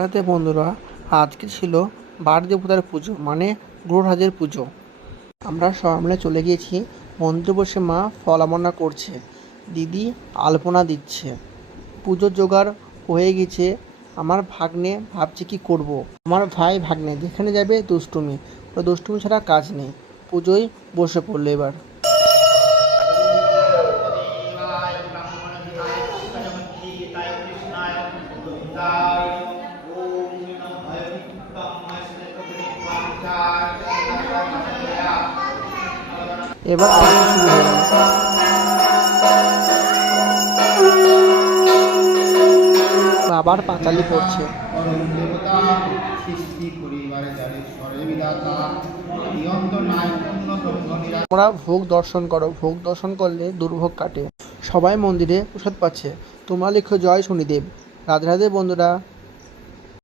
রাতে বন্ধুরা, আজকে ছিল বার দেবতার পুজো, মানে গ্রহরাজের পুজো। আমরা সবাই মিলে চলে গিয়েছি মন্দিরে। বসে মা ফলামনা করছে, দিদি আলপনা দিচ্ছে, পুজোর জোগাড় হয়ে গেছে। আমার ভাগ্নে ভাবছে কি করব। আমার ভাই ভাগ্নে যেখানে যাবে দুষ্টুমি, ওই দুষ্টুমি ছাড়া কাজ নেই। পুজোয় বসে পড়লো এবার। এবার আরতি শুরু হয়ে গেল। আবার পাঁচালি পড়ছে। তোমরা ভোগ দর্শন করো, ভোগ দর্শন করলে দুর্ভোগ কাটে। সবাই মন্দিরে প্রসাদ পাচ্ছে। তোমরা লিখো জয় শনিদেব। রাধে রাধে বন্ধুরা।